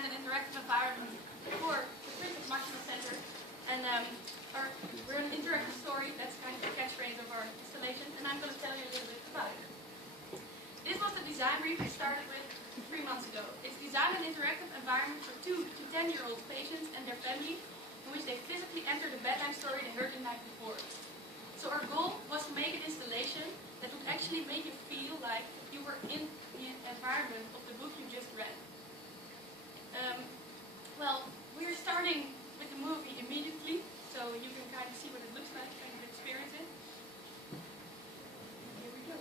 designed an interactive environment for the Princess Maxima Center, and we're an interactive story. That's kind of the catchphrase of our installation, and I'm going to tell you a little bit about it. This was the design brief we started with 3 months ago. It's designed an interactive environment for 2 to 10-year-old patients and their family, in which they physically enter the bedtime story they heard the night before. So our goal was to make an installation that would actually make you feel like you were in the environment of the book you just read. Well, we're starting with the movie immediately, so you can kind of see what it looks like and experience it. Here we go.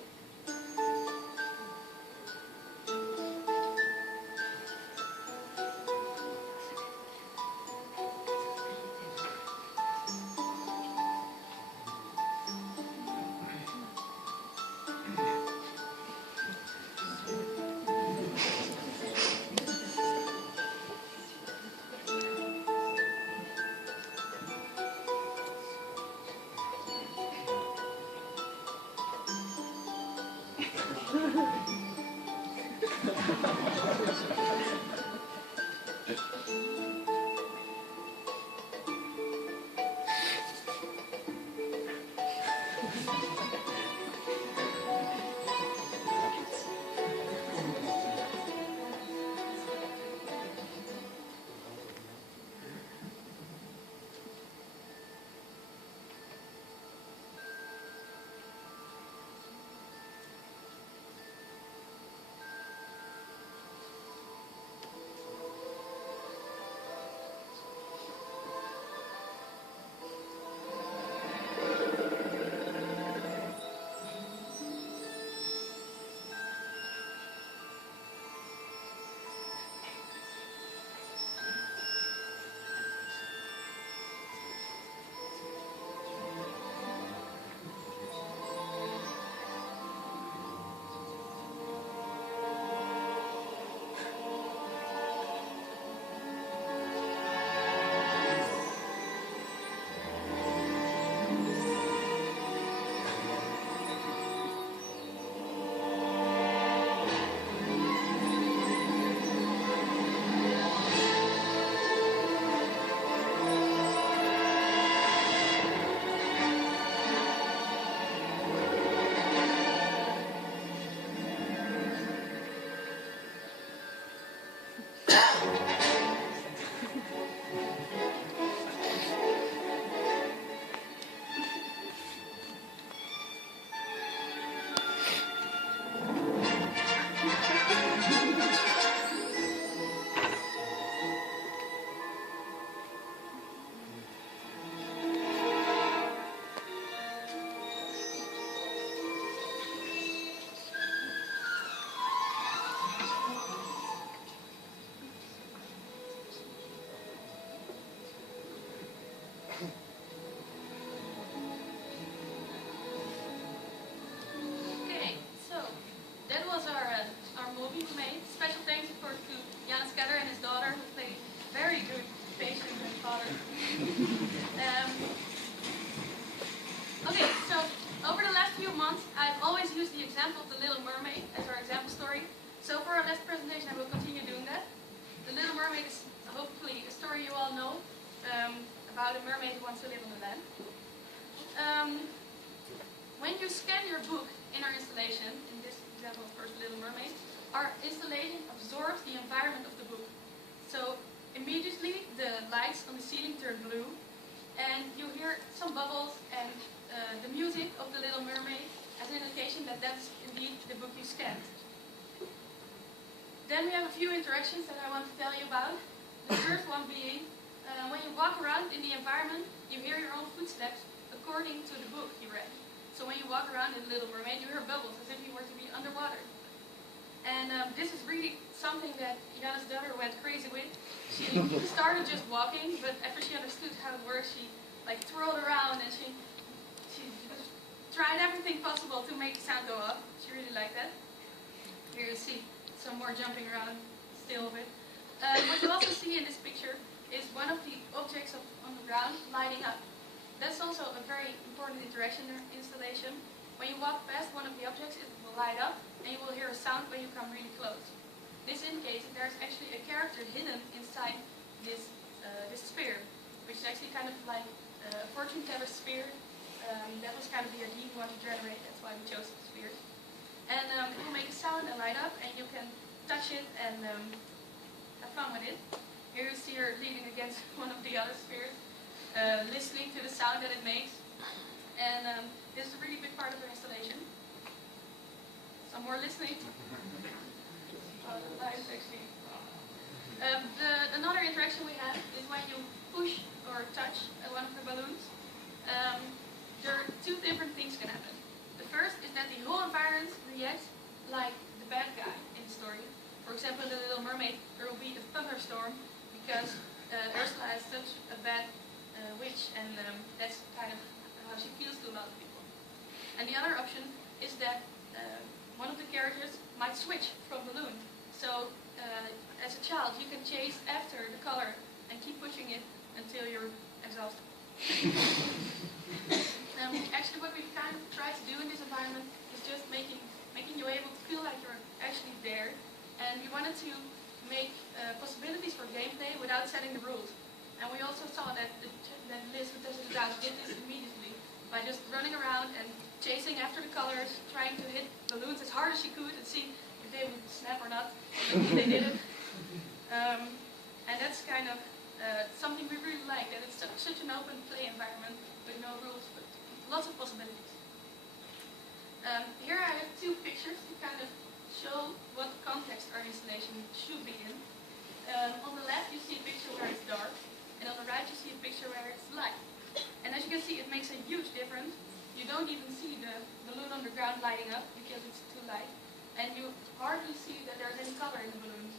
Of The Little Mermaid as our example story. So for our last presentation I will continue doing that. The Little Mermaid is hopefully a story you all know about a mermaid who wants to live on the land. When you scan your book in our installation, in this example of course The Little Mermaid, our installation absorbs the environment of the book. So immediately the lights on the ceiling turn blue and you hear some bubbles and the music of The Little Mermaid as an indication that that's indeed the book you scanned. Then we have a few interactions that I want to tell you about. The first one being, when you walk around in the environment, you hear your own footsteps according to the book you read. So when you walk around in The Little Mermaid, you hear bubbles as if you were to be underwater. And this is really something that Jana's daughter went crazy with. She started just walking, but after she understood how it works, she like twirled around and she tried everything possible to make the sound go up. She really liked that. Here you see some more jumping around still of it. What you also see in this picture is one of the objects on the ground lighting up. That's also a very important interaction installation. When you walk past one of the objects, it will light up and you will hear a sound when you come really close. This indicates that there's actually a character hidden inside this sphere, which is actually kind of like a fortune teller sphere. That was kind of the idea we wanted to generate. That's why we chose the sphere. And it will make a sound and light up, and you can touch it and have fun with it. Here you see her leaning against one of the other spheres, listening to the sound that it makes. And this is a really big part of the installation. Some more listening. Actually. Another interaction we have is when you push or touch one of the balloons. There are two different things can happen. The first is that the whole environment reacts like the bad guy in the story. For example, in The Little Mermaid, there will be a thunderstorm because Ursula is such a bad witch, and that's kind of how she feels to a lot of people. And the other option is that one of the characters might switch from balloon. So as a child, you can chase after the color and keep pushing it until you're exhausted. Actually, what we've kind of tried to do in this environment is just making you able to feel like you're actually there. And we wanted to make possibilities for gameplay without setting the rules. And we also saw that Liz, who tested it out, did this immediately by just running around and chasing after the colors, trying to hit balloons as hard as she could and see if they would snap or not. They didn't. And that's kind of something we really like, that it's such an open play environment with no rules, but lots of possibilities. Here I have two pictures to kind of show what context our installation should be in. On the left you see a picture where it's dark, and on the right you see a picture where it's light. And as you can see, it makes a huge difference. You don't even see the balloon on the ground lighting up because it's too light, and you hardly see that there's any color in the balloons.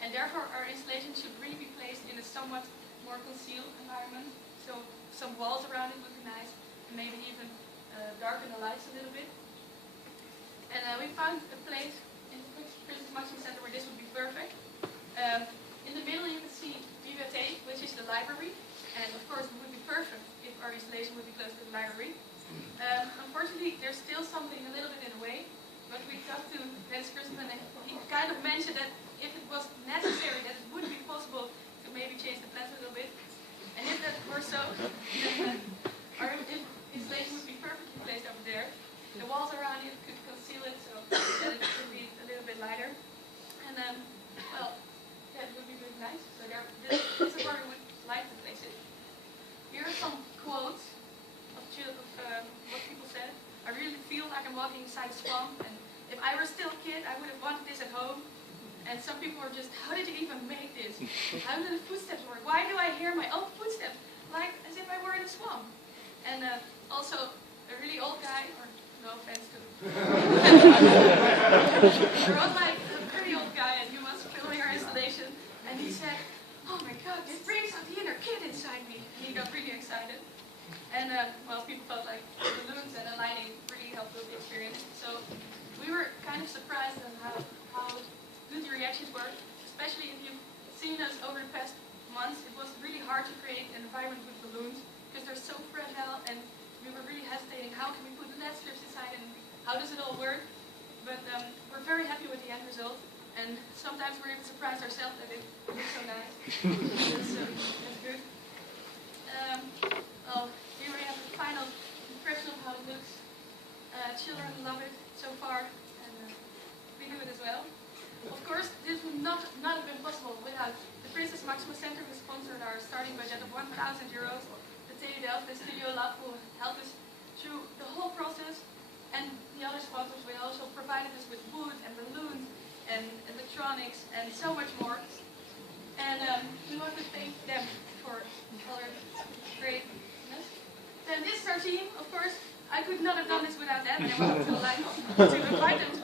And therefore our installation should really be placed in a somewhat more concealed environment, so some walls around it would be nice, and maybe even darken the lights a little bit. And we found a place in the Princess Maxima Center where this would be perfect. In the middle you can see Bibliotheek, which is the library, and of course it would be perfect if our installation would be close to the library. Unfortunately, there's still something a little bit in the way, but we talked to Hans Christman, and he kind of mentioned that if it was necessary, that it would be possible to maybe change the plans a little bit. And if that were so, then our installation would be perfectly placed over there. The walls around it could conceal it, so that it could be a little bit lighter. And well, that would be really nice. So this is where we would like to place it. Here are some quotes of what people said. I really feel like I'm walking inside a swamp, and if I were still a kid, I would have wanted this at home. And some people were just, how did you even make this? How do the footsteps work? Why do I hear my own footsteps? Like as if I were in a swamp. And also, a really old guy, or no offense to there was like a very old guy, and he was filming our installation, and he said, oh my god, this brings out the inner kid inside me. And he got really excited. And well, people felt like the balloons and the lighting really helped with the experience. So we were kind of surprised on how good the reactions were, especially if you've seen us over the past months. It was really hard to create an environment with balloons because they're so fragile, and we were really hesitating, how can we put LED strips inside and how does it all work? But we're very happy with the end result, and sometimes we're even surprised ourselves that it looks so nice. That's good. Well, here we have the final impression of how it looks. Children love it so far, and we do it as well. Of course, this would not have been possible without the Princess Maxima Center, who sponsored our starting budget of €1,000, the TU Delft and Studio Lab, who helped us through the whole process, and the other sponsors will also provided us with wood and balloons and electronics and so much more. And we want to thank them for all their greatness. Then this is our team, of course. I could not have done this without them, and I wanted to invite them to